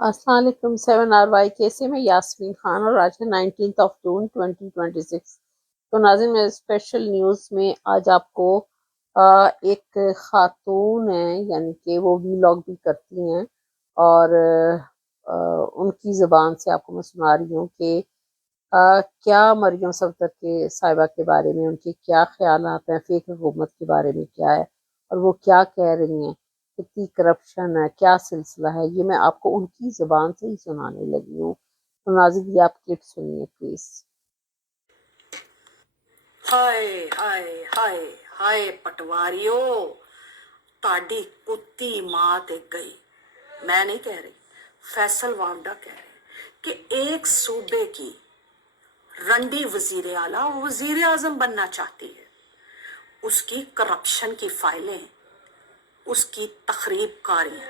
अस्सलाम वालेकुम 7RY कैसे मैं यास्मीन खान और आज है 19 जून 2026। तो नाज़रीन मेरे स्पेशल न्यूज़ में आज आपको एक खातून है, यानी कि वो व्लॉग भी करती हैं और उनकी ज़बान से आपको मैं सुना रही हूँ कि क्या मरियम सफदर के साहिबा के बारे में उनके क्या ख्यालात हैं, फेक हुकूमत के बारे में क्या है और वो क्या कह रही हैं, कितनी करप्शन है, क्या सिलसिला है, ये मैं आपको उनकी ज़बान से ही सुनाने लगी हूँ। तो नाज़रीन ये आप क्लिप सुनिए प्लीज़। हाय हाय हाय हाय पटवारियों, ताड़ी कुत्ती माँ ते गई। मैं नहीं कह रही, फैसल वावडा कह रहे कि एक सूबे की रंडी वजीर आला वजीर आजम बनना चाहती है। उसकी करप्शन की फाइलें, उसकी तखरीब कारियां,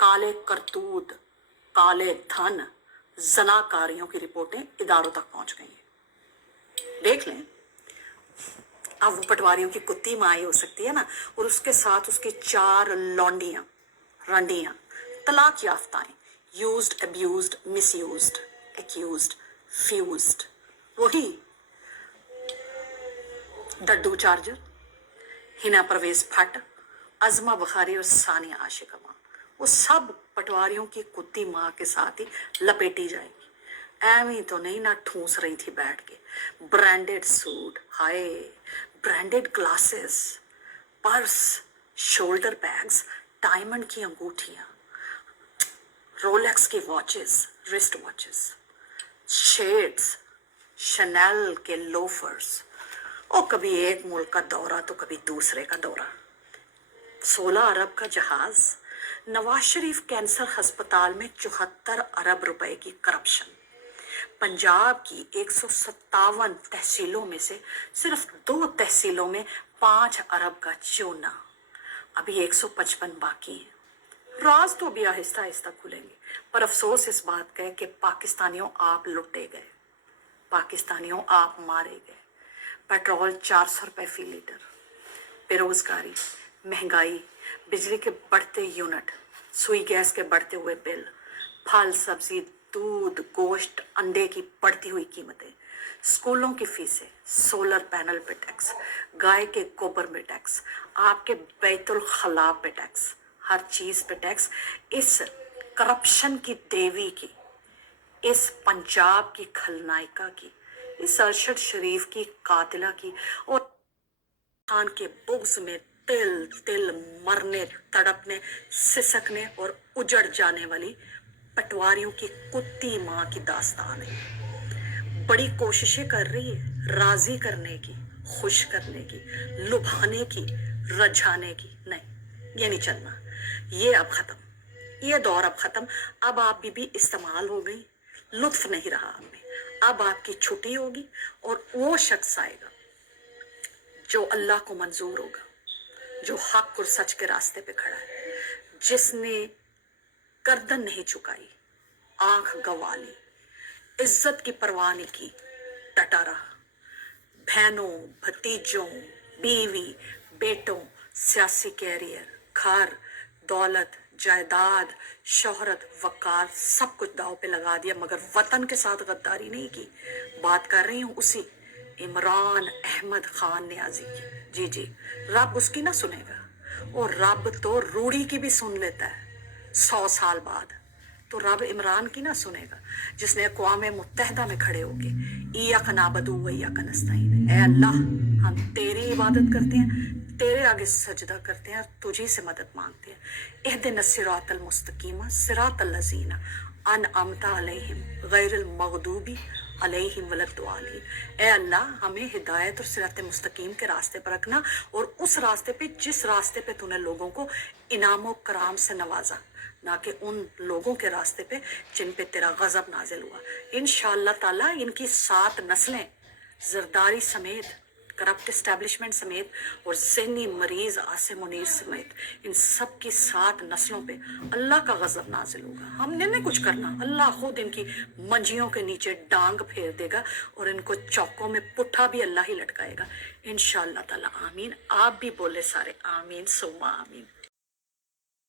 काले करतूत, काले धन, जनाकारियों की रिपोर्टें इदारों तक पहुंच गई हैं। देख लें, अब वो पटवारियों की कुत्ती माई हो सकती है ना, और उसके साथ उसकी 4 लौंडियां रंडियां, तलाक याफ्ताएं, used, abused, misused, accused, fused, वही डड्डू चार्जर, हिना परवेज भट्ट, अजमा बुखारी और सानिया आशिक अमान, वो सब पटवारियों की कुत्ती माँ के साथ ही लपेटी जाएगी। एवं तो नहीं ना ठूस रही थी बैठ के। ब्रांडेड सूट, हाय, branded glasses, purse, shoulder bags, diamond की अंगूठियां, रोलेक्स की watches, wrist watches, shades, Chanel के लोफर्स, और कभी एक मुल्क का दौरा तो कभी दूसरे का दौरा, 16 अरब का जहाज, नवाज शरीफ कैंसर अस्पताल में 74 अरब रुपए की करप्शन, पंजाब की 157 तहसीलों में से सिर्फ 2 तहसीलों में 5 अरब का चूना, अभी 155 बाकी है। राज तो अभी आहिस्ता आहिस्ता खुलेंगे, पर अफसोस इस बात का है कि पाकिस्तानियों आप लुटे गए, पाकिस्तानियों आप मारे गए। पेट्रोल 400 रुपए फी लीटर, बेरोजगारी, महंगाई, बिजली के बढ़ते यूनिट, सुई गैस के बढ़ते हुए बिल, फल सब्जी, दूध, गोश्त, अंडे की बढ़ती हुई कीमतें, स्कूलों की फीसें, सोलर पैनल पे टैक्स, गाय के गोबर में टैक्स, आपके बैतुल खला पे टैक्स, हर चीज पे टैक्स। इस करप्शन की देवी की, इस पंजाब की खलनायिका की, इस अरशद शरीफ की कातिला की, और खान के बुग्ज में तिल तिल मरने, तड़पने, सिसकने और उजड़ जाने वाली पटवारियों की कुत्ती माँ की दास्तान है। बड़ी कोशिशें कर रही है राजी करने की, खुश करने की, लुभाने की, रझाने की। नहीं, ये नहीं चलना, ये अब खत्म, ये दौर अब खत्म। अब आप भी इस्तेमाल हो गई, लुत्फ नहीं रहा आप में। अब आपकी छुट्टी होगी और वो शख्स आएगा जो अल्लाह को मंजूर होगा, जो हक और सच के रास्ते पे खड़ा है, जिसने गर्दन नहीं झुकाई, आंख गंवा ली, इज्जत की परवाह नहीं की, डटा रहा। बहनों, भतीजों, बीवी, बेटों, सियासी कैरियर, घर, दौलत, जायदाद, शोहरत, वकार, सब कुछ दाव पे लगा दिया, मगर वतन के साथ गद्दारी नहीं की। बात कर रही हूँ उसी इमरान अहमद खान न्याजी की। जी जी, रब उसकी ना सुनेगा, और रब तो रूढ़ी की भी सुन लेता है 100 साल बाद। तो रब इमरान की ना सुनेगा, जिसने अक़वाम मुत्तहदा में खड़े होके इय्याक नाबुदु व इय्याक नस्तईन, ए अल्लाह, हम तेरी इबादत करते हैं, तेरे आगे सजदा करते हैं, तुझी से मदद मांगते हैं। इहदिनस सिरातल मुस्तकीम सिरातल लज़ीना अनअमता अलैहिम गैरिल मग़दूबी अलैहिम वलद्दालिन। ए अल्लाह, हमें हिदायत और सिरात मुस्तकीम के रास्ते पर रखना, और उस रास्ते पे जिस रास्ते पे तूने लोगों को इनाम और कराम से नवाजा, ना कि उन लोगों के रास्ते पे जिन पे तेरा गजब नाजिल हुआ। इंशाअल्लाह ताला इनकी 7 नस्लें जरदारी समेत, करप्ट एस्टेब्लिशमेंट समेत, और ज़हनी मरीज आसिम मुनीर समेत, इन सब की 7 नस्लों पे अल्लाह का गजब नाजिल होगा। हमने नहीं कुछ करना, अल्लाह खुद इनकी मंजियों के नीचे डांग फेर देगा, और इनको चौकों में पुट्ठा भी अल्लाह ही लटकाएगा। इंशाअल्लाह ताला आमीन। आप भी बोले सारे आमीन सुम्मा आमीन।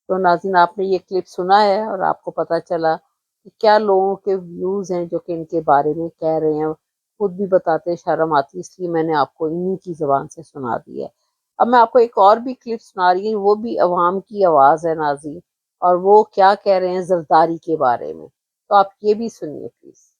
تو ناظرین آپ نے یہ کلپ سنا ہے اور آپ کو پتہ چلا کہ کیا لوگوں کے ویوز ہیں جو کہ ان کے بارے میں کہہ رہے ہیں، خود بھی بتاتے شرم آتی، اس لیے میں نے آپ کو انہی کی زبان سے سنا دی ہے۔ اب میں آپ کو ایک اور بھی کلپ سنا رہی ہوں، وہ بھی عوام کی آواز ہے ناظرین، اور وہ کیا کہہ رہے ہیں زرداری کے بارے میں، تو آپ یہ بھی سنیے پلیز۔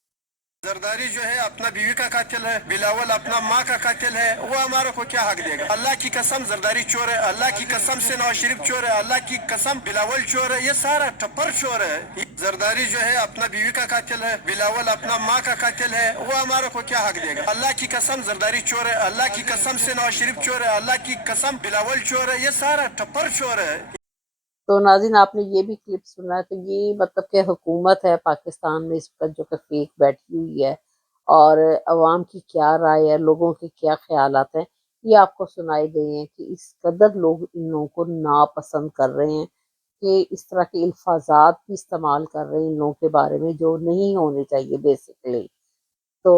زرداری جو ہے اپنا بیوی کا قاتل ہے، بلاول اپنا ماں کا قاتل ہے، وہ ہمارے کو کیا حق دے گا؟ اللہ کی قسم زرداری چور ہے، اللہ کی قسم سے نواز شریف چور ہے، اللہ کی قسم بلاول چور ہے، یہ سارا ٹپر چور ہے۔ زرداری جو ہے اپنا بیوی کا قاتل ہے، بلاول اپنا ماں کا قاتل ہے، وہ ہمارے کو کیا حق دے گا؟ اللہ کی قسم زرداری چور ہے، اللہ کی قسم سے نواز شریف چور ہے، اللہ کی قسم بلاول چور ہے، یہ سارا ٹپر چور ہے۔ تو ناظرین آپ نے یہ بھی کلپ سنا ہے، تو یہ مطلب کہ حکومت ہے پاکستان میں اس وقت جو کہ فیک بیٹھی ہوئی ہے، اور عوام کی کیا رائے ہے، لوگوں کے کیا خیالات ہیں، یہ آپ کو سنائے گئے ہیں کہ اس قدر لوگ ان لوگوں کو ناپسند کر رہے ہیں کہ اس طرح کے الفاظات بھی استعمال کر رہے ہیں ان لوگوں کے بارے میں جو نہیں ہونے چاہیے بیسکلی۔ تو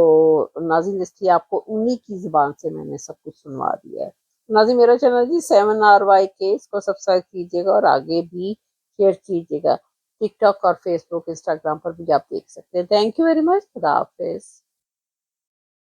ناظرین اس لیے آپ کو انہی کی زبان سے میں نے سب کچھ سنوا دیا ہے۔ ناظرین میرا چینل جی 7RYK، اس کو سبسکرائب کیجیے گا اور آگے بھی شیئر کیجیے گا۔ ٹک ٹاک اور فیس بک انسٹاگرام پر بھی آپ دیکھ سکتے ہیں۔ تھینک یو ویری مچ، خدا حافظ۔